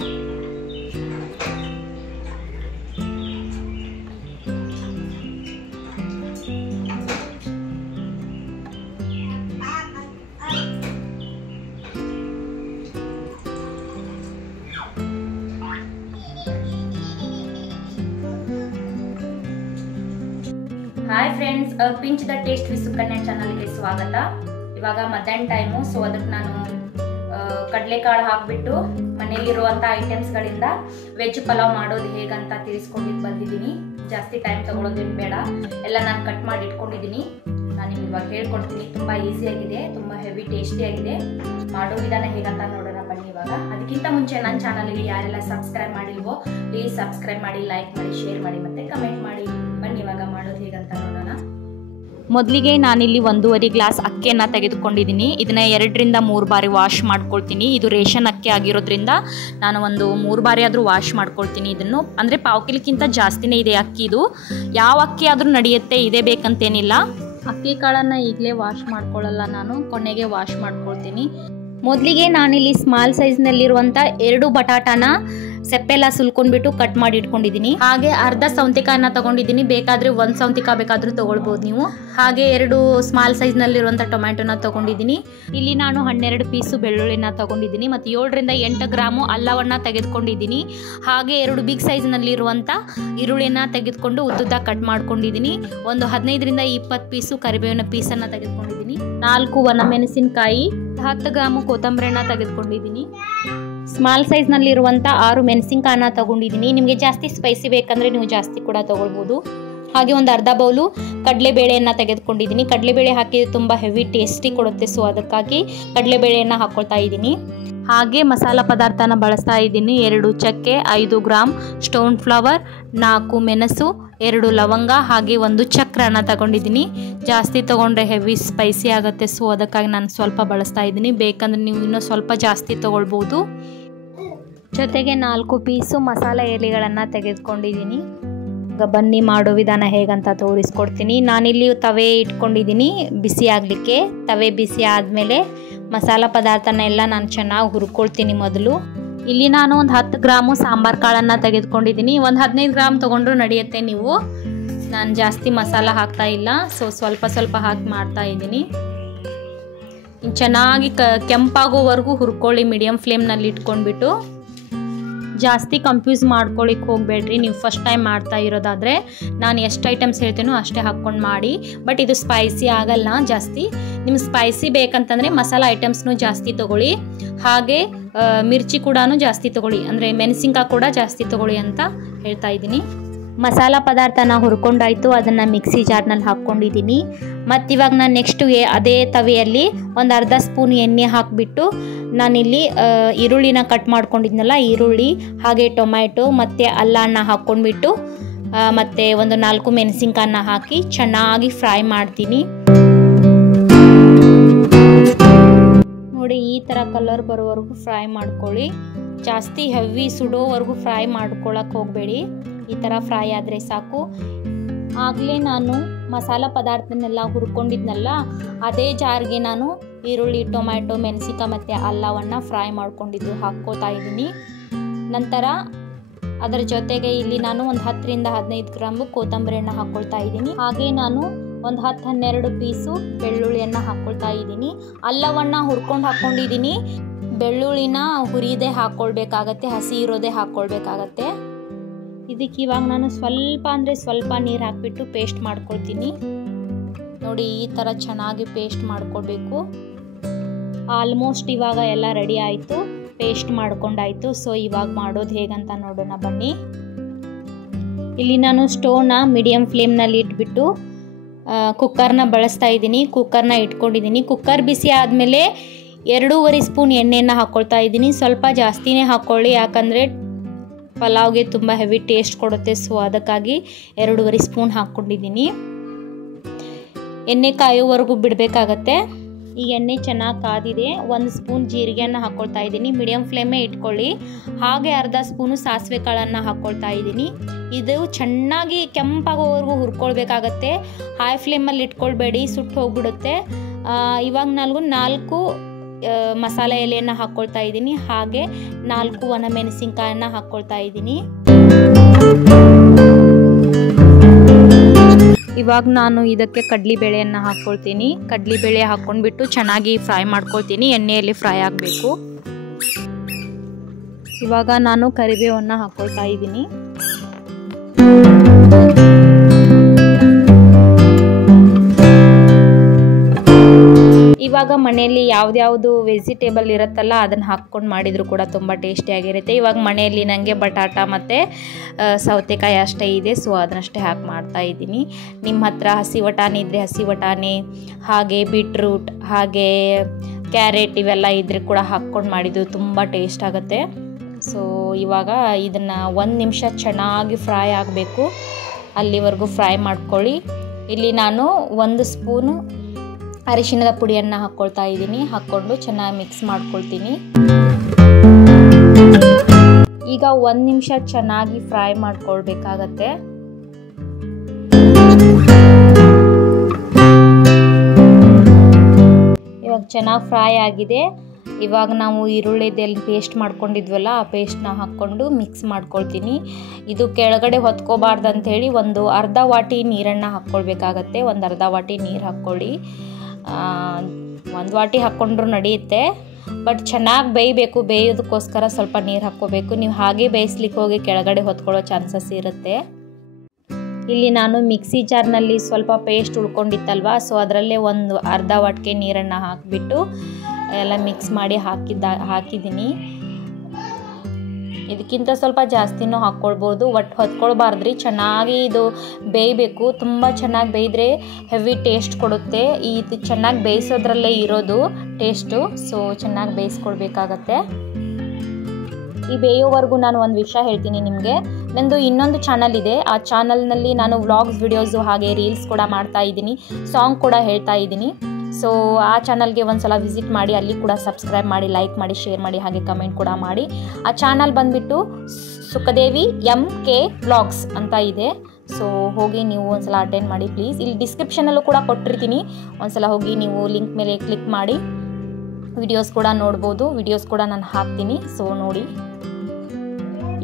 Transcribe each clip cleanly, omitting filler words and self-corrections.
Hi friends, pinch the taste with Sukanya ಚಾನಲ್ಗೆ ಸ್ವಾಗತ. ಇವಾಗ ಮಧ್ಯಾಹ್ನ ಟೈಮು, ಸೊ ಅದಕ್ಕೆ ನಾನು ಕಡಲೆಕಾಳು ಹಾಕಿಬಿಟ್ಟು ಮನೆಯಲ್ಲಿರುವಂಥ ಐಟಮ್ಸ್ಗಳಿಂದ ವೆಜ್ ಪಲಾವ್ ಮಾಡೋದು ಹೇಗಂತ ತಿಳಿಸ್ಕೊಂಡಿದ್ದು ಬಂದಿದ್ದೀನಿ. ಜಾಸ್ತಿ ಟೈಮ್ ತಗೊಳ್ಳೋದೇನು ಬೇಡ, ಎಲ್ಲ ನಾನು ಕಟ್ ಮಾಡಿ ಇಟ್ಕೊಂಡಿದ್ದೀನಿ. ನಾನು ನಿಮ್ಗೆ ಇವಾಗ ಹೇಳ್ಕೊಡ್ತೀನಿ. ತುಂಬ ಈಸಿಯಾಗಿದೆ, ತುಂಬ ಹೆವಿ ಟೇಸ್ಟಿಯಾಗಿದೆ. ಮಾಡೋ ವಿಧಾನ ಹೇಗಂತ ನೋಡೋಣ ಬನ್ನಿ. ಇವಾಗ ಅದಕ್ಕಿಂತ ಮುಂಚೆ ನನ್ನ ಚಾನಲ್ಗೆ ಯಾರೆಲ್ಲ ಸಬ್ಸ್ಕ್ರೈಬ್ ಮಾಡಿಲ್ವೋ ಪ್ಲೀಸ್ ಸಬ್ಸ್ಕ್ರೈಬ್ ಮಾಡಿ, ಲೈಕ್ ಮಾಡಿ, ಶೇರ್ ಮಾಡಿ ಮತ್ತು ಕಮೆಂಟ್ ಮಾಡಿ. ಬನ್ನಿ ಇವಾಗ ಮಾಡೋದು ಹೇಗಂತ ನೋಡೋಣ. ಮೊದಲಿಗೆ ನಾನಿಲ್ಲಿ 1.5 ಗ್ಲಾಸ್ ಅಕ್ಕಿಯನ್ನು ತೆಗೆದುಕೊಂಡಿದ್ದೀನಿ. ಇದನ್ನ 2 ರಿಂದ 3 ಬಾರಿ ವಾಶ್ ಮಾಡ್ಕೊಳ್ತೀನಿ. ಇದು ರೇಷನ್ ಅಕ್ಕಿ ಆಗಿರೋದ್ರಿಂದ ನಾನು ಒಂದು 3 ಬಾರಿ ಆದರೂ ವಾಶ್ ಮಾಡ್ಕೊಳ್ತೀನಿ. ಇದನ್ನು ಅಂದರೆ ಪಾವು ಕಿಲೋಕ್ಕಿಂತ ಜಾಸ್ತಿನೇ ಇದೆ ಅಕ್ಕಿ. ಇದು ಯಾವ ಅಕ್ಕಿ ಆದರೂ ನಡೆಯುತ್ತೆ, ಇದೇ ಬೇಕಂತೇನಿಲ್ಲ. ಅಕ್ಕಿ ಕಾಳನ್ನು ಈಗಲೇ ವಾಶ್ ಮಾಡ್ಕೊಳ್ಳಲ್ಲ, ನಾನು ಕೊನೆಗೆ ವಾಶ್ ಮಾಡ್ಕೊಳ್ತೀನಿ. ಮೊದಲಿಗೆ ನಾನಿಲ್ಲಿ ಸ್ಮಾಲ್ ಸೈಜ್ನಲ್ಲಿರುವಂಥ 2 ಬಟಾಟನ ಸೆಪ್ಪೆಲ್ಲ ಸುಲ್ಕೊಂಡ್ಬಿಟ್ಟು ಕಟ್ ಮಾಡಿ ಇಟ್ಕೊಂಡಿದ್ದೀನಿ. ಹಾಗೆ ಅರ್ಧ ಸೌಂತಿಕಾಯನ್ನ ತಗೊಂಡಿದ್ದೀನಿ. ಬೇಕಾದರೆ 1 ಸೌಂತಿಕಾಯಿ ಬೇಕಾದರೂ ತೊಗೊಳ್ಬೋದು ನೀವು. ಹಾಗೆ 2 ಸ್ಮಾಲ್ ಸೈಜ್ನಲ್ಲಿರುವಂಥ ಟೊಮ್ಯಾಟೊನ ತೊಗೊಂಡಿದ್ದೀನಿ. ಇಲ್ಲಿ ನಾನು 12 ಪೀಸು ಬೆಳ್ಳುಳ್ಳಿನ ತೊಗೊಂಡಿದ್ದೀನಿ ಮತ್ತು 7 ರಿಂದ 8 ಗ್ರಾಮು ಅಲ್ಲವನ್ನು ತೆಗೆದುಕೊಂಡಿದ್ದೀನಿ. ಹಾಗೆ 2 ಬಿಗ್ ಸೈಜ್ನಲ್ಲಿರುವಂಥ ಈರುಳ್ಳಿನ ತೆಗೆದುಕೊಂಡು ಉದ್ದುದ್ದ ಕಟ್ ಮಾಡ್ಕೊಂಡಿದ್ದೀನಿ. ಒಂದು 15 ರಿಂದ 20 ಪೀಸು ಕರಿಬೇವಿನ ಪೀಸನ್ನು ತೆಗೆದುಕೊಂಡಿದ್ದೀನಿ. 4 ಒಣಮೆಣಸಿನಕಾಯಿ, 10 ಗ್ರಾಮು ಕೊತ್ತಂಬರಿನ ತೆಗೆದುಕೊಂಡಿದ್ದೀನಿ. ಸ್ಮಾಲ್ ಸೈಜ್ನಲ್ಲಿರುವಂಥ 6 ಮೆಣಸಿನ್ಕಾಯನ್ನ ತೊಗೊಂಡಿದ್ದೀನಿ. ನಿಮಗೆ ಜಾಸ್ತಿ ಸ್ಪೈಸಿ ಬೇಕಂದರೆ ನೀವು ಜಾಸ್ತಿ ಕೂಡ ತೊಗೊಳ್ಬೋದು. ಹಾಗೆ ಒಂದು ಅರ್ಧ ಬೌಲು ಕಡಲೆಬೇಳೆಯನ್ನು ತೆಗೆದುಕೊಂಡಿದ್ದೀನಿ. ಕಡಲೆಬೇಳೆ ಹಾಕಿದರೆ ತುಂಬ ಹೆವಿ ಟೇಸ್ಟಿ ಕೊಡುತ್ತೆ, ಸೊ ಅದಕ್ಕಾಗಿ ಕಡಲೆಬೇಳೆಯನ್ನು ಹಾಕ್ಕೊಳ್ತಾ ಇದ್ದೀನಿ. ಹಾಗೆ ಮಸಾಲ ಪದಾರ್ಥನ ಬಳಸ್ತಾ ಇದ್ದೀನಿ. 2 ಚಕ್ಕೆ, 5 ಗ್ರಾಮ್ ಸ್ಟೋನ್ ಫ್ಲವರ್, 4 ಮೆಣಸು, 2 ಲವಂಗ, ಹಾಗೆ 1 ಚಕ್ರನ ತಗೊಂಡಿದ್ದೀನಿ. ಜಾಸ್ತಿ ತೊಗೊಂಡ್ರೆ ಹೆವಿ ಸ್ಪೈಸಿ ಆಗುತ್ತೆ, ಸೊ ಅದಕ್ಕಾಗಿ ನಾನು ಸ್ವಲ್ಪ ಬಳಸ್ತಾ ಇದ್ದೀನಿ. ಬೇಕಂದರೆ ನೀವು ಇನ್ನೂ ಸ್ವಲ್ಪ ಜಾಸ್ತಿ ತೊಗೊಳ್ಬೋದು. ಜೊತೆಗೆ 4 ಪೀಸು ಮಸಾಲೆ ಎಲೆಗಳನ್ನು ತೆಗೆದುಕೊಂಡಿದ್ದೀನಿ. ಈಗ ಬನ್ನಿ ಮಾಡೋ ವಿಧಾನ ಹೇಗಂತ ತೋರಿಸ್ಕೊಡ್ತೀನಿ. ನಾನಿಲ್ಲಿ ತವೆ ಇಟ್ಕೊಂಡಿದ್ದೀನಿ ಬಿಸಿ ಆಗಲಿಕ್ಕೆ. ತವೆ ಬಿಸಿ ಆದಮೇಲೆ ಮಸಾಲ ಪದಾರ್ಥನ ಎಲ್ಲ ನಾನು ಚೆನ್ನಾಗಿ ಹುರ್ಕೊಳ್ತೀನಿ ಮೊದಲು. ಇಲ್ಲಿ ನಾನು ಒಂದು 10 ಗ್ರಾಮು ಸಾಂಬಾರು ಕಾಳನ್ನು ತೆಗೆದುಕೊಂಡಿದ್ದೀನಿ. ಒಂದು 15 ಗ್ರಾಮ್ ತೊಗೊಂಡ್ರೂ ನಡೆಯುತ್ತೆ ನೀವು. ನಾನು ಜಾಸ್ತಿ ಮಸಾಲ ಹಾಕ್ತಾ ಇಲ್ಲ, ಸೊ ಸ್ವಲ್ಪ ಸ್ವಲ್ಪ ಹಾಕಿ ಮಾಡ್ತಾ ಇದ್ದೀನಿ. ಚೆನ್ನಾಗಿ ಕೆಂಪಾಗೋವರೆಗೂ ಹುರ್ಕೊಳ್ಳಿ ಮೀಡಿಯಮ್ ಫ್ಲೇಮ್ನಲ್ಲಿ ಇಟ್ಕೊಂಡ್ಬಿಟ್ಟು. ಜಾಸ್ತಿ ಕನ್ಫ್ಯೂಸ್ ಮಾಡ್ಕೊಳ್ಳಿಕ್ಕೆ ಹೋಗಬೇಡ್ರಿ. ನೀವು ಫಸ್ಟ್ ಟೈಮ್ ಮಾಡ್ತಾ ಇರೋದಾದರೆ ನಾನು ಎಷ್ಟು ಐಟಮ್ಸ್ ಹೇಳ್ತೀನೋ ಅಷ್ಟೇ ಹಾಕ್ಕೊಂಡು ಮಾಡಿ. ಬಟ್ ಇದು ಸ್ಪೈಸಿ ಆಗಲ್ಲ ಜಾಸ್ತಿ. ನಿಮ್ಗೆ ಸ್ಪೈಸಿ ಬೇಕಂತಂದರೆ ಮಸಾಲ ಐಟಮ್ಸ್ನೂ ಜಾಸ್ತಿ ತೊಗೊಳ್ಳಿ. ಹಾಗೆ ಮಿರ್ಚಿ ಕೂಡ ಜಾಸ್ತಿ ತೊಗೊಳ್ಳಿ, ಅಂದರೆ ಮೆಣಸಿನ್ಕಾಯಿ ಕೂಡ ಜಾಸ್ತಿ ತೊಗೊಳ್ಳಿ ಅಂತ ಹೇಳ್ತಾ ಇದ್ದೀನಿ. ಮಸಾಲ ಪದಾರ್ಥನ ಹುರ್ಕೊಂಡಾಯಿತು, ಅದನ್ನು ಮಿಕ್ಸಿ ಜಾರ್ನಲ್ಲಿ ಹಾಕ್ಕೊಂಡಿದ್ದೀನಿ. ಮತ್ತು ಇವಾಗ ನಾನು ನೆಕ್ಸ್ಟು ಅದೇ ತವೆಯಲ್ಲಿ ಒಂದು ಅರ್ಧ ಸ್ಪೂನ್ ಎಣ್ಣೆ ಹಾಕಿಬಿಟ್ಟು ನಾನಿಲ್ಲಿ ಈರುಳ್ಳಿನ ಕಟ್ ಮಾಡ್ಕೊಂಡಿದ್ನಲ್ಲ, ಈರುಳ್ಳಿ ಹಾಗೆ ಟೊಮ್ಯಾಟೊ ಮತ್ತು ಅಲ್ಲನ ಹಾಕ್ಕೊಂಡ್ಬಿಟ್ಟು ಮತ್ತು ಒಂದು 4 ಮೆಣಸಿನ್ಕಾಯನ್ನ ಹಾಕಿ ಚೆನ್ನಾಗಿ ಫ್ರೈ ಮಾಡ್ತೀನಿ. ನೋಡಿ, ಈ ಥರ ಕಲರ್ ಬರೋವರೆಗೂ ಫ್ರೈ ಮಾಡ್ಕೊಳ್ಳಿ. ಜಾಸ್ತಿ ಹೆವಿ ಸುಡೋವರೆಗೂ ಫ್ರೈ ಮಾಡ್ಕೊಳ್ಳೋಕೆ ಹೋಗಬೇಡಿ. ಈ ಥರ ಫ್ರೈ ಆದರೆ ಸಾಕು. ಆಗಲೇ ನಾನು ಮಸಾಲ ಪದಾರ್ಥನೆಲ್ಲ ಹುರ್ಕೊಂಡಿದ್ನಲ್ಲ, ಅದೇ ಜಾರ್ಗೆ ನಾನು ಈರುಳ್ಳಿ, ಟೊಮ್ಯಾಟೊ, ಮೆಣಸಿನ್ಕಾಯಿ ಮತ್ತು ಅಲ್ಲವನ್ನು ಫ್ರೈ ಮಾಡ್ಕೊಂಡಿದ್ದು ಹಾಕ್ಕೋತಾ ಇದ್ದೀನಿ. ನಂತರ ಅದರ ಜೊತೆಗೆ ಇಲ್ಲಿ ನಾನು ಒಂದು 10 ರಿಂದ 15 ಗ್ರಾಮು ಕೊತ್ತಂಬರಿಯನ್ನು ಹಾಕ್ಕೊಳ್ತಾ ಇದ್ದೀನಿ. ಹಾಗೆ ನಾನು ಒಂದು 10-12 ಪೀಸು ಬೆಳ್ಳುಳ್ಳಿಯನ್ನು ಹಾಕ್ಕೊಳ್ತಾ ಇದ್ದೀನಿ. ಅಲ್ಲವನ್ನು ಹುರ್ಕೊಂಡು ಹಾಕ್ಕೊಂಡಿದ್ದೀನಿ. ಬೆಳ್ಳುಳ್ಳಿನ ಹುರಿದೇ ಹಾಕ್ಕೊಳ್ಬೇಕಾಗತ್ತೆ, ಹಸಿ ಇರೋದೇ ಹಾಕ್ಕೊಳ್ಬೇಕಾಗತ್ತೆ. ಇದಕ್ಕೆ ಇವಾಗ ನಾನು ಸ್ವಲ್ಪ ಅಂದರೆ ಸ್ವಲ್ಪ ನೀರು ಹಾಕಿಬಿಟ್ಟು ಪೇಸ್ಟ್ ಮಾಡ್ಕೊಳ್ತೀನಿ. ನೋಡಿ, ಈ ಥರ ಚೆನ್ನಾಗಿ ಪೇಸ್ಟ್ ಮಾಡ್ಕೊಳ್ಬೇಕು. ಆಲ್ಮೋಸ್ಟ್ ಇವಾಗ ಎಲ್ಲ ರೆಡಿ ಆಯಿತು, ಪೇಸ್ಟ್ ಮಾಡ್ಕೊಂಡಾಯಿತು. ಸೊ ಇವಾಗ ಮಾಡೋದು ಹೇಗಂತ ನೋಡೋಣ ಬನ್ನಿ. ಇಲ್ಲಿ ನಾನು ಸ್ಟೋವ್ನ ಮೀಡಿಯಮ್ ಫ್ಲೇಮ್ನಲ್ಲಿ ಇಟ್ಬಿಟ್ಟು ಕುಕ್ಕರ್ನ ಬಳಸ್ತಾ ಇದ್ದೀನಿ. ಕುಕ್ಕರ್ನ ಇಟ್ಕೊಂಡಿದ್ದೀನಿ. ಕುಕ್ಕರ್ ಬಿಸಿ ಆದಮೇಲೆ 2.5 ಸ್ಪೂನ್ ಎಣ್ಣೆಯನ್ನು ಹಾಕ್ಕೊಳ್ತಾ ಇದ್ದೀನಿ. ಸ್ವಲ್ಪ ಜಾಸ್ತಿನೇ ಹಾಕ್ಕೊಳ್ಳಿ, ಯಾಕಂದರೆ ಪಲಾವ್ಗೆ ತುಂಬ ಹೆವಿ ಟೇಸ್ಟ್ ಕೊಡುತ್ತೆ, ಸೊ ಅದಕ್ಕಾಗಿ 2.5 ಸ್ಪೂನ್ ಹಾಕ್ಕೊಂಡಿದ್ದೀನಿ. ಎಣ್ಣೆ ಕಾಯೋವರೆಗೂ ಬಿಡಬೇಕಾಗತ್ತೆ. ಈ ಎಣ್ಣೆ ಚೆನ್ನಾಗಿ ಕಾದಿದೆ. 1 ಸ್ಪೂನ್ ಜೀರಿಗೆಯನ್ನು ಹಾಕ್ಕೊಳ್ತಾ ಇದ್ದೀನಿ. ಮೀಡಿಯಮ್ ಫ್ಲೇಮೇ ಇಟ್ಕೊಳ್ಳಿ. ಹಾಗೆ ಅರ್ಧ ಸ್ಪೂನು ಸಾಸಿವೆ ಕಾಳನ್ನು ಹಾಕ್ಕೊಳ್ತಾ ಇದ್ದೀನಿ. ಇದು ಚೆನ್ನಾಗಿ ಕೆಂಪಾಗೋವರೆಗೂ ಹುರ್ಕೊಳ್ಬೇಕಾಗತ್ತೆ. ಹೈ ಫ್ಲೇಮಲ್ಲಿ ಇಟ್ಕೊಳ್ಬೇಡಿ, ಸುಟ್ಟು ಹೋಗ್ಬಿಡುತ್ತೆ. ಇವಾಗ 4 ಮಸಾಲೆ ಎಲೆಯನ್ನು ಹಾಕ್ಕೊಳ್ತಾ ಇದ್ದೀನಿ, ಹಾಗೆ 4 ಒಣಮೆಣಸಿನಕಾಯನ್ನು ಹಾಕ್ಕೊಳ್ತಾ ಇದ್ದೀನಿ. ಇವಾಗ ನಾನು ಇದಕ್ಕೆ ಕಡಲೆಬೇಳೆಯನ್ನು ಹಾಕ್ಕೊಳ್ತೀನಿ. ಕಡಲೆಬೇಳೆ ಹಾಕ್ಕೊಂಡ್ಬಿಟ್ಟು ಚೆನ್ನಾಗಿ ಫ್ರೈ ಮಾಡ್ಕೊಳ್ತೀನಿ. ಎಣ್ಣೆಯಲ್ಲಿ ಫ್ರೈ ಆಗಬೇಕು. ಇವಾಗ ನಾನು ಕರಿಬೇವನ್ನು ಹಾಕ್ಕೊಳ್ತಾ ಇದ್ದೀನಿ. ಇವಾಗ ಮನೆಯಲ್ಲಿ ಯಾವ್ದು ವೆಜಿಟೇಬಲ್ ಇರುತ್ತಲ್ಲ ಅದನ್ನು ಹಾಕ್ಕೊಂಡು ಮಾಡಿದರೂ ಕೂಡ ತುಂಬ ಟೇಸ್ಟಿಯಾಗಿರುತ್ತೆ. ಇವಾಗ ಮನೆಯಲ್ಲಿ ನನಗೆ ಬಟಾಟ ಮತ್ತು ಸೌತೆಕಾಯಿ ಅಷ್ಟೇ ಇದೆ, ಸೊ ಅದನ್ನಷ್ಟೇ ಹಾಕಿ ಮಾಡ್ತಾ ಇದ್ದೀನಿ. ನಿಮ್ಮ ಹತ್ರ ಹಸಿ ಬಟಾಣಿ ಇದ್ದರೆ ಹಸಿ ಬಟಾಣಿ, ಹಾಗೆ ಬೀಟ್ರೂಟ್, ಹಾಗೆ ಕ್ಯಾರೆಟ್ ಇವೆಲ್ಲ ಇದ್ದರೆ ಕೂಡ ಹಾಕ್ಕೊಂಡು ಮಾಡಿದ್ದು ತುಂಬ ಟೇಸ್ಟ್ ಆಗುತ್ತೆ. ಸೊ ಇವಾಗ ಇದನ್ನು 1 ನಿಮಿಷ ಚೆನ್ನಾಗಿ ಫ್ರೈ ಆಗಬೇಕು, ಅಲ್ಲಿವರೆಗೂ ಫ್ರೈ ಮಾಡ್ಕೊಳ್ಳಿ. ಇಲ್ಲಿ ನಾನು 1 ಸ್ಪೂನು ಅರಿಶಿಣದ ಪುಡಿಯನ್ನು ಹಾಕ್ಕೊಳ್ತಾ ಇದ್ದೀನಿ. ಹಾಕ್ಕೊಂಡು ಚೆನ್ನಾಗಿ ಮಿಕ್ಸ್ ಮಾಡ್ಕೊಳ್ತೀನಿ. ಈಗ 1 ನಿಮಿಷ ಚೆನ್ನಾಗಿ ಫ್ರೈ ಮಾಡ್ಕೊಳ್ಬೇಕಾಗತ್ತೆ. ಇವಾಗ ಚೆನ್ನಾಗಿ ಫ್ರೈ ಆಗಿದೆ. ಇವಾಗ ನಾವು ಈರುಳ್ಳಿದೆಲ್ಲ ಪೇಸ್ಟ್ ಮಾಡ್ಕೊಂಡಿದ್ವಲ್ಲ, ಆ ಪೇಸ್ಟ್ನ ಹಾಕ್ಕೊಂಡು ಮಿಕ್ಸ್ ಮಾಡ್ಕೊಳ್ತೀನಿ. ಇದು ಕೆಳಗಡೆ ಹೊತ್ಕೋಬಾರ್ದು ಅಂಥೇಳಿ ಒಂದು ಅರ್ಧ ವಾಟಿ ನೀರನ್ನು ಹಾಕ್ಕೊಳ್ಬೇಕಾಗತ್ತೆ. ಒಂದು ಅರ್ಧ ವಾಟಿ ನೀರು ಹಾಕ್ಕೊಳ್ಳಿ. 1 ವಾಟಿ ಹಾಕ್ಕೊಂಡ್ರೂ ನಡೆಯುತ್ತೆ, ಬಟ್ ಚೆನ್ನಾಗಿ ಬೇಯಬೇಕು. ಬೇಯೋದಕ್ಕೋಸ್ಕರ ಸ್ವಲ್ಪ ನೀರು ಹಾಕ್ಕೋಬೇಕು. ನೀವು ಹಾಗೆ ಬೇಯಿಸ್ಲಿಕ್ಕೆ ಹೋಗಿ ಕೆಳಗಡೆ ಹೊತ್ಕೊಳ್ಳೋ ಚಾನ್ಸಸ್ ಇರುತ್ತೆ. ಇಲ್ಲಿ ನಾನು ಮಿಕ್ಸಿ ಜಾರ್ನಲ್ಲಿ ಸ್ವಲ್ಪ ಪೇಸ್ಟ್ ಉಳ್ಕೊಂಡಿತ್ತಲ್ವ, ಸೊ ಅದರಲ್ಲೇ ಒಂದು ಅರ್ಧ ವಾಟಿಗೆ ನೀರನ್ನು ಹಾಕಿಬಿಟ್ಟು ಎಲ್ಲ ಮಿಕ್ಸ್ ಮಾಡಿ ಹಾಕಿದ್ದೀನಿ. ಇದಕ್ಕಿಂತ ಸ್ವಲ್ಪ ಜಾಸ್ತಿನೂ ಹಾಕ್ಕೊಳ್ಬೋದು, ಒಟ್ಟು ಹೊತ್ಕೊಳ್ಬಾರ್ದ್ರಿ. ಚೆನ್ನಾಗಿ ಇದು ಬೇಯಬೇಕು. ತುಂಬ ಚೆನ್ನಾಗಿ ಬೇಯಿದ್ರೆ ಹೆವಿ ಟೇಸ್ಟ್ ಕೊಡುತ್ತೆ. ಇದು ಚೆನ್ನಾಗಿ ಬೇಯಿಸೋದ್ರಲ್ಲೇ ಇರೋದು ಟೇಸ್ಟು, ಸೊ ಚೆನ್ನಾಗಿ ಬೇಯಿಸ್ಕೊಳ್ಬೇಕಾಗತ್ತೆ. ಈ ಬೇಯೋವರೆಗೂ ನಾನು ಒಂದು ವಿಷಯ ಹೇಳ್ತೀನಿ ನಿಮಗೆ. ನಂದು ಇನ್ನೊಂದು ಚಾನಲ್ ಇದೆ. ಆ ಚಾನಲ್ನಲ್ಲಿ ನಾನು ವ್ಲಾಗ್ಸ್, ವಿಡಿಯೋಸು ಹಾಗೆ ರೀಲ್ಸ್ ಕೂಡ ಮಾಡ್ತಾ ಇದ್ದೀನಿ, ಸಾಂಗ್ ಕೂಡ ಹೇಳ್ತಾ ಇದ್ದೀನಿ. ಸೊ ಆ ಚಾನಲ್ಗೆ ಒಂದು ಸಲ ವಿಸಿಟ್ ಮಾಡಿ, ಅಲ್ಲಿ ಕೂಡ ಸಬ್ಸ್ಕ್ರೈಬ್ ಮಾಡಿ, ಲೈಕ್ ಮಾಡಿ, ಶೇರ್ ಮಾಡಿ, ಹಾಗೆ ಕಮೆಂಟ್ ಕೂಡ ಮಾಡಿ. ಆ ಚಾನಲ್ ಬಂದುಬಿಟ್ಟು ಸುಖದೇವಿ MK ವ್ಲಾಗ್ಸ್ ಅಂತ ಇದೆ. ಸೊ ಹೋಗಿ ನೀವು ಒಂದು ಸಲ ಅಟೆಂಡ್ ಮಾಡಿ ಪ್ಲೀಸ್. ಇಲ್ಲಿ ಡಿಸ್ಕ್ರಿಪ್ಷನಲ್ಲೂ ಕೂಡ ಕೊಟ್ಟಿರ್ತೀನಿ, ಒಂದು ಸಲ ಹೋಗಿ ನೀವು ಲಿಂಕ್ ಮೇಲೆ ಕ್ಲಿಕ್ ಮಾಡಿ ವಿಡಿಯೋಸ್ ಕೂಡ ನೋಡ್ಬೋದು. ವಿಡಿಯೋಸ್ ಕೂಡ ನಾನು ಹಾಕ್ತೀನಿ, ಸೊ ನೋಡಿ.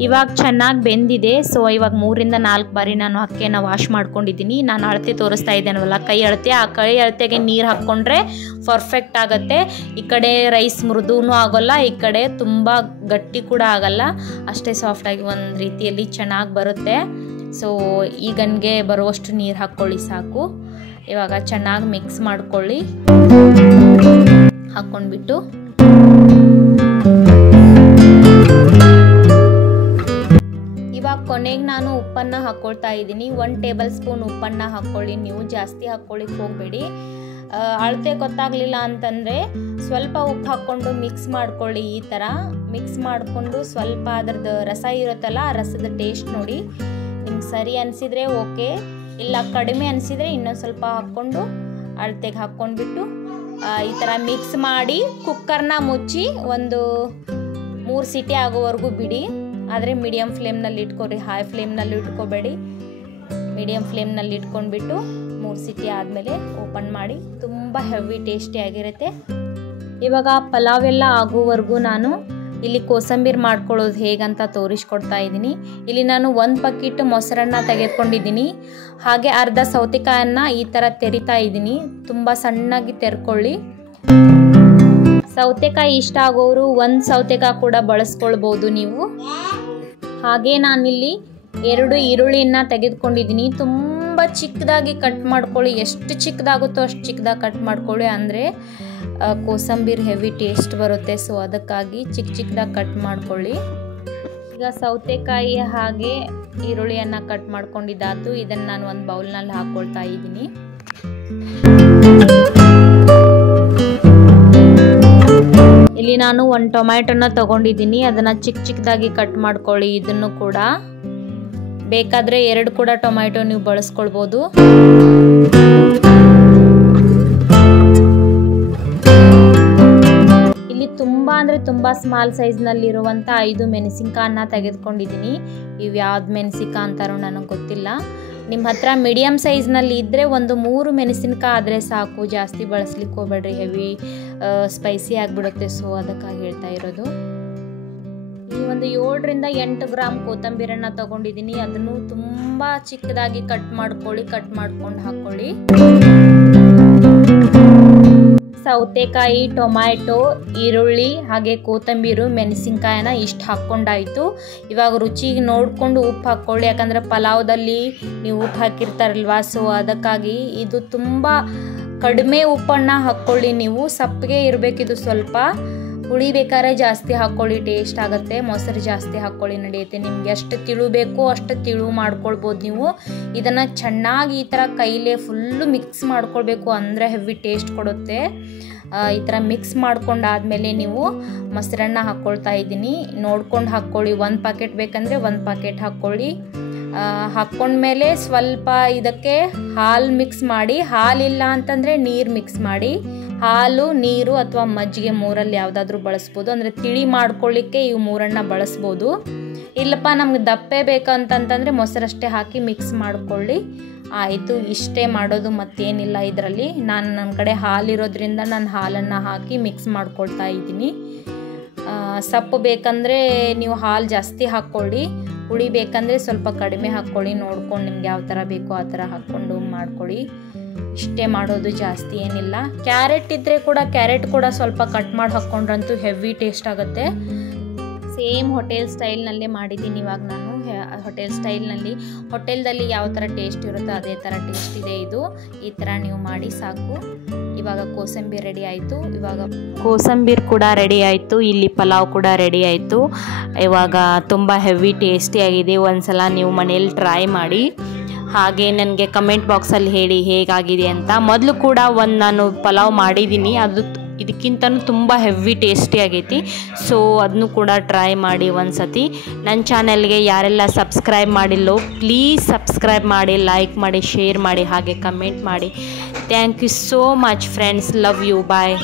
ಇವಾಗ ಚೆನ್ನಾಗಿ ಬೆಂದಿದೆ. ಸೊ ಇವಾಗ 3 ರಿಂದ 4 ಬಾರಿ ನಾನು ಅಕ್ಕಿಯನ್ನು ವಾಶ್ ಮಾಡ್ಕೊಂಡಿದ್ದೀನಿ. ನಾನು ಅಳತೆ ತೋರಿಸ್ತಾ ಇದ್ದೇನವಲ್ಲ, ಕೈ ಅಳತೆ, ಆ ಕೈ ಅಳತೆಗೆ ನೀರು ಹಾಕ್ಕೊಂಡ್ರೆ ಪರ್ಫೆಕ್ಟ್ ಆಗುತ್ತೆ. ಈ ಕಡೆ ರೈಸ್ ಮೃದುನೂ ಆಗೋಲ್ಲ, ಈ ಕಡೆ ತುಂಬ ಗಟ್ಟಿ ಕೂಡ ಆಗಲ್ಲ, ಅಷ್ಟೇ ಸಾಫ್ಟಾಗಿ ಒಂದು ರೀತಿಯಲ್ಲಿ ಚೆನ್ನಾಗಿ ಬರುತ್ತೆ. ಸೊ ಈ ಗನ್ಗೆ ಬರುವಷ್ಟು ನೀರು ಹಾಕ್ಕೊಳ್ಳಿ ಸಾಕು. ಇವಾಗ ಚೆನ್ನಾಗಿ ಮಿಕ್ಸ್ ಮಾಡ್ಕೊಳ್ಳಿ. ಹಾಕ್ಕೊಂಡ್ಬಿಟ್ಟು ಇವಾಗ ಕೊನೆಗೆ ನಾನು ಉಪ್ಪನ್ನು ಹಾಕ್ಕೊಳ್ತಾ ಇದ್ದೀನಿ. 1 ಟೇಬಲ್ ಸ್ಪೂನ್ ಉಪ್ಪನ್ನು ಹಾಕ್ಕೊಳ್ಳಿ. ನೀವು ಜಾಸ್ತಿ ಹಾಕ್ಕೊಳ್ಳಿಕ್ಕೆ ಹೋಗಬೇಡಿ. ಅಳತೆ ಗೊತ್ತಾಗಲಿಲ್ಲ ಅಂತಂದರೆ ಸ್ವಲ್ಪ ಉಪ್ಪು ಹಾಕ್ಕೊಂಡು ಮಿಕ್ಸ್ ಮಾಡ್ಕೊಳ್ಳಿ. ಈ ಥರ ಮಿಕ್ಸ್ ಮಾಡಿಕೊಂಡು ಸ್ವಲ್ಪ ಅದರದ್ದು ರಸ ಇರುತ್ತಲ್ಲ, ಆ ರಸದ ಟೇಸ್ಟ್ ನೋಡಿ. ನಿಮ್ಗೆ ಸರಿ ಅನಿಸಿದರೆ ಓಕೆ, ಇಲ್ಲ ಕಡಿಮೆ ಅನಿಸಿದರೆ ಇನ್ನೊಂದು ಸ್ವಲ್ಪ ಹಾಕ್ಕೊಂಡು ಅಳತೆಗೆ ಹಾಕ್ಕೊಂಡ್ಬಿಟ್ಟು ಈ ಥರ ಮಿಕ್ಸ್ ಮಾಡಿ ಕುಕ್ಕರ್ನ ಮುಚ್ಚಿ ಒಂದು 3 ಸೀಟಿ ಆಗೋವರೆಗೂ ಬಿಡಿ. ಆದರೆ ಮೀಡಿಯಮ್ ಫ್ಲೇಮ್ನಲ್ಲಿ ಇಟ್ಕೊರಿ, ಹೈ ಫ್ಲೇಮ್ನಲ್ಲಿ ಇಟ್ಕೋಬೇಡಿ. ಮೀಡಿಯಮ್ ಫ್ಲೇಮ್ನಲ್ಲಿ ಇಟ್ಕೊಂಡ್ಬಿಟ್ಟು 3 ಸೀಟಿ ಆದಮೇಲೆ ಓಪನ್ ಮಾಡಿ. ತುಂಬ ಹೆವಿ ಟೇಸ್ಟಿಯಾಗಿರುತ್ತೆ. ಇವಾಗ ಪಲಾವ್ ಎಲ್ಲ ಆಗೋವರೆಗೂ ನಾನು ಇಲ್ಲಿ ಕೋಸಂಬರಿ ಮಾಡ್ಕೊಳ್ಳೋದು ಹೇಗಂತ ತೋರಿಸ್ಕೊಡ್ತಾ ಇದ್ದೀನಿ. ಇಲ್ಲಿ ನಾನು 1 ಬಕೆಟ್ ಮೊಸರನ್ನ ತೆಗೆದುಕೊಂಡಿದ್ದೀನಿ. ಹಾಗೆ ಅರ್ಧ ಸೌತೆಕಾಯನ್ನು ಈ ಥರ ತೆರಿತಾ ಇದ್ದೀನಿ. ತುಂಬ ಸಣ್ಣಾಗಿ ತೆರ್ಕೊಳ್ಳಿ. ಸೌತೆಕಾಯಿ ಇಷ್ಟ ಆಗೋರು 1 ಸೌತೆಕಾಯಿ ಕೂಡ ಬಳಸ್ಕೊಳ್ಬೋದು ನೀವು. ಹಾಗೆ ನಾನಿಲ್ಲಿ 2 ಈರುಳ್ಳಿಯನ್ನು ತೆಗೆದುಕೊಂಡಿದ್ದೀನಿ. ತುಂಬ ಚಿಕ್ಕದಾಗಿ ಕಟ್ ಮಾಡ್ಕೊಳ್ಳಿ. ಎಷ್ಟು ಚಿಕ್ಕದಾಗುತ್ತೋ ಅಷ್ಟು ಚಿಕ್ಕದಾಗಿ ಕಟ್ ಮಾಡ್ಕೊಳ್ಳಿ, ಅಂದರೆ ಕೋಸಂಬರಿ ಹೆವಿ ಟೇಸ್ಟ್ ಬರುತ್ತೆ. ಸೊ ಅದಕ್ಕಾಗಿ ಚಿಕ್ಕದಾಗಿ ಕಟ್ ಮಾಡ್ಕೊಳ್ಳಿ. ಈಗ ಸೌತೆಕಾಯಿ ಹಾಗೆ ಈರುಳ್ಳಿಯನ್ನು ಕಟ್ ಮಾಡ್ಕೊಂಡಿದ್ದಾತು. ಇದನ್ನು ನಾನು ಒಂದು ಬೌಲ್ನಲ್ಲಿ ಹಾಕ್ಕೊಳ್ತಾ ಇದ್ದೀನಿ. ಇಲ್ಲಿ ನಾನು 1 ಟೊಮ್ಯಾಟೊನ ತಗೊಂಡಿದ್ದೀನಿ. ಅದನ್ನು ಚಿಕ್ಕದಾಗಿ ಕಟ್ ಮಾಡ್ಕೊಳ್ಳಿ. ಇದನ್ನು ಕೂಡ ಬೇಕಾದರೆ 2 ಕೂಡ ಟೊಮ್ಯಾಟೊ ನೀವು ಬಳಸ್ಕೊಳ್ಬೋದು. ಇಲ್ಲಿ ತುಂಬ ಅಂದರೆ ತುಂಬ ಸ್ಮಾಲ್ ಸೈಜ್ನಲ್ಲಿರುವಂಥ 5 ಮೆಣಸಿನ್ಕಾಯನ್ನ ತೆಗೆದುಕೊಂಡಿದ್ದೀನಿ. ಇವು ಯಾವ್ದು ಮೆಣಸಿನ್ಕಾಯಿ ಅಂತಾರೋ ನನಗೆ ಗೊತ್ತಿಲ್ಲ. ನಿಮ್ಮ ಹತ್ರ ಮೀಡಿಯಮ್ ಸೈಜ್ನಲ್ಲಿ ಇದ್ದರೆ ಒಂದು 3 ಮೆಣಸಿನ್ಕಾಯಿ ಆದರೆ ಸಾಕು, ಜಾಸ್ತಿ ಬಳಸ್ಲಿಕ್ಕೆ ಹೋಗ್ಬೇಡ್ರಿ, ಹೆವಿ ಸ್ಪೈಸಿ ಆಗಿಬಿಡುತ್ತೆ. ಸೊ ಅದಕ್ಕಾಗಿ ಹೇಳ್ತಾ ಇರೋದು. ಈ ಒಂದು 7 ರಿಂದ 8 ಗ್ರಾಮ್ ಕೊತ್ತಂಬರಿಯನ್ನು ತಗೊಂಡಿದ್ದೀನಿ. ಅದನ್ನು ತುಂಬ ಚಿಕ್ಕದಾಗಿ ಕಟ್ ಮಾಡ್ಕೊಂಡು ಹಾಕ್ಕೊಳ್ಳಿ. ಸೌತೆಕಾಯಿ, ಟೊಮ್ಯಾಟೊ, ಈರುಳ್ಳಿ ಹಾಗೆ ಕೊತ್ತಂಬರಿ, ಮೆಣಸಿನ್ಕಾಯಿನ ಇಷ್ಟು ಹಾಕ್ಕೊಂಡಾಯಿತು. ಇವಾಗ ರುಚಿಗೆ ನೋಡಿಕೊಂಡು ಉಪ್ಪು ಹಾಕ್ಕೊಳ್ಳಿ, ಯಾಕಂದರೆ ಪಲಾವ್ದಲ್ಲಿ ನೀವು ಉಪ್ಪು ಹಾಕಿರ್ತಾರಲ್ವ. ಸೊ ಅದಕ್ಕಾಗಿ ಇದು ತುಂಬ ಕಡಿಮೆ ಉಪ್ಪನ್ನು ಹಾಕ್ಕೊಳ್ಳಿ. ನೀವು ಸಪ್ಪಗೆ ಇರಬೇಕಿದು, ಸ್ವಲ್ಪ ಹುಳಿ ಬೇಕಾದ್ರೆ ಜಾಸ್ತಿ ಹಾಕ್ಕೊಳ್ಳಿ, ಟೇಸ್ಟ್ ಆಗುತ್ತೆ. ಮೊಸರು ಜಾಸ್ತಿ ಹಾಕ್ಕೊಳ್ಳಿ, ನಡೆಯುತ್ತೆ. ನಿಮ್ಗೆ ಎಷ್ಟು ತಿಳು ಬೇಕೋ ಅಷ್ಟು ತಿಳು ಮಾಡ್ಕೊಳ್ಬೋದು. ನೀವು ಇದನ್ನು ಚೆನ್ನಾಗಿ ಈ ಥರ ಕೈಲೇ ಫುಲ್ಲು ಮಿಕ್ಸ್ ಮಾಡ್ಕೊಳ್ಬೇಕು, ಅಂದರೆ ಹೆವಿ ಟೇಸ್ಟ್ ಕೊಡುತ್ತೆ. ಈ ಥರ ಮಿಕ್ಸ್ ಮಾಡ್ಕೊಂಡಾದಮೇಲೆ ನೀವು ಮೊಸರನ್ನ ಹಾಕ್ಕೊಳ್ತಾ ಇದ್ದೀನಿ. ನೋಡ್ಕೊಂಡು ಹಾಕ್ಕೊಳ್ಳಿ, 1 ಪ್ಯಾಕೆಟ್ ಬೇಕಂದರೆ 1 ಪ್ಯಾಕೆಟ್ ಹಾಕ್ಕೊಳ್ಳಿ. ಹಾಕ್ಕೊಂಡ್ಮೇಲೆ ಸ್ವಲ್ಪ ಇದಕ್ಕೆ ಹಾಲು ಮಿಕ್ಸ್ ಮಾಡಿ, ಹಾಲಿಲ್ಲ ಅಂತಂದರೆ ನೀರು ಮಿಕ್ಸ್ ಮಾಡಿ. ಹಾಲು, ನೀರು ಅಥವಾ ಮಜ್ಜಿಗೆ 3ರಲ್ಲಿ ಯಾವುದಾದ್ರೂ ಬಳಸ್ಬೋದು. ಅಂದರೆ ತಿಳಿ ಮಾಡ್ಕೊಳ್ಳಿಕ್ಕೆ ಇವು 3 ಬಳಸ್ಬೋದು. ಇಲ್ಲಪ್ಪ ನಮ್ಗೆ ದಪ್ಪೆ ಬೇಕಂತಂದರೆ ಮೊಸರಷ್ಟೇ ಹಾಕಿ ಮಿಕ್ಸ್ ಮಾಡ್ಕೊಳ್ಳಿ. ಆಯಿತು, ಇಷ್ಟೇ ಮಾಡೋದು, ಮತ್ತೇನಿಲ್ಲ ಇದರಲ್ಲಿ. ನನ್ನ ಕಡೆ ಹಾಲಿರೋದ್ರಿಂದ ನಾನು ಹಾಲನ್ನು ಹಾಕಿ ಮಿಕ್ಸ್ ಮಾಡ್ಕೊಳ್ತಾ ಇದ್ದೀನಿ. ಸಪ್ಪು ಬೇಕಂದರೆ ನೀವು ಹಾಲು ಜಾಸ್ತಿ ಹಾಕ್ಕೊಳ್ಳಿ, ಹುಳಿ ಬೇಕಂದರೆ ಸ್ವಲ್ಪ ಕಡಿಮೆ ಹಾಕ್ಕೊಳ್ಳಿ. ನೋಡ್ಕೊಂಡು ನಿಮ್ಗೆ ಯಾವ ಥರ ಬೇಕೋ ಆ ಥರ ಹಾಕ್ಕೊಂಡು ಮಾಡ್ಕೊಳ್ಳಿ. ಇಷ್ಟೇ ಮಾಡೋದು, ಜಾಸ್ತಿ ಏನಿಲ್ಲ. ಕ್ಯಾರೆಟ್ ಇದ್ದರೆ ಕೂಡ ಕ್ಯಾರೆಟ್ ಕೂಡ ಸ್ವಲ್ಪ ಕಟ್ ಮಾಡಿ ಹಾಕ್ಕೊಂಡ್ರಂತೂ ಹೆವಿ ಟೇಸ್ಟ್ ಆಗುತ್ತೆ. ಸೇಮ್ ಹೋಟೆಲ್ ಸ್ಟೈಲ್ನಲ್ಲೇ ಮಾಡಿದ್ದೀನಿ ಇವಾಗ ನಾನು. ಹೋಟೆಲ್ ಸ್ಟೈಲ್ನಲ್ಲಿ, ಹೋಟೆಲ್ದಲ್ಲಿ ಯಾವ ಥರ ಟೇಸ್ಟ್ ಇರುತ್ತೋ ಅದೇ ಥರ ಟೇಸ್ಟ್ ಇದೆ ಇದು. ಈ ಥರ ನೀವು ಮಾಡಿ ಸಾಕು. ಇವಾಗ ಕೋಸಂಬರಿ ರೆಡಿ ಆಯಿತು. ಇವಾಗ ಕೋಸಂಬರಿ ಕೂಡ ರೆಡಿ ಆಯಿತು. ಇಲ್ಲಿ ಪಲಾವ್ ಕೂಡ ರೆಡಿ ಆಯಿತು. ಇವಾಗ ತುಂಬ ಹೆವಿ ಟೇಸ್ಟಿಯಾಗಿದೆ. ಒಂದ್ಸಲ ನೀವು ಮನೇಲಿ ಟ್ರೈ ಮಾಡಿ. ಹಾಗೆ ನನಗೆ ಕಮೆಂಟ್ ಬಾಕ್ಸಲ್ಲಿ ಹೇಳಿ ಹೇಗಾಗಿದೆ ಅಂತ. ಮೊದಲು ಕೂಡ ನಾನು ಪಲಾವ್ ಮಾಡಿದ್ದೀನಿ, ಅದು ಇದಕ್ಕಿಂತನೂ ತುಂಬ ಹೆವಿ ಟೇಸ್ಟಿ ಆಗೈತಿ. ಸೊ ಅದನ್ನು ಕೂಡ ಟ್ರೈ ಮಾಡಿ ಒಂದ್ಸತಿ. ನನ್ನ ಚಾನಲ್ಗೆ ಯಾರೆಲ್ಲ ಸಬ್ಸ್ಕ್ರೈಬ್ ಮಾಡಿಲ್ಲೋ ಪ್ಲೀಸ್ ಸಬ್ಸ್ಕ್ರೈಬ್ ಮಾಡಿ, ಲೈಕ್ ಮಾಡಿ, ಶೇರ್ ಮಾಡಿ, ಹಾಗೆ ಕಮೆಂಟ್ ಮಾಡಿ. Thank you so much friends. Love you. Bye.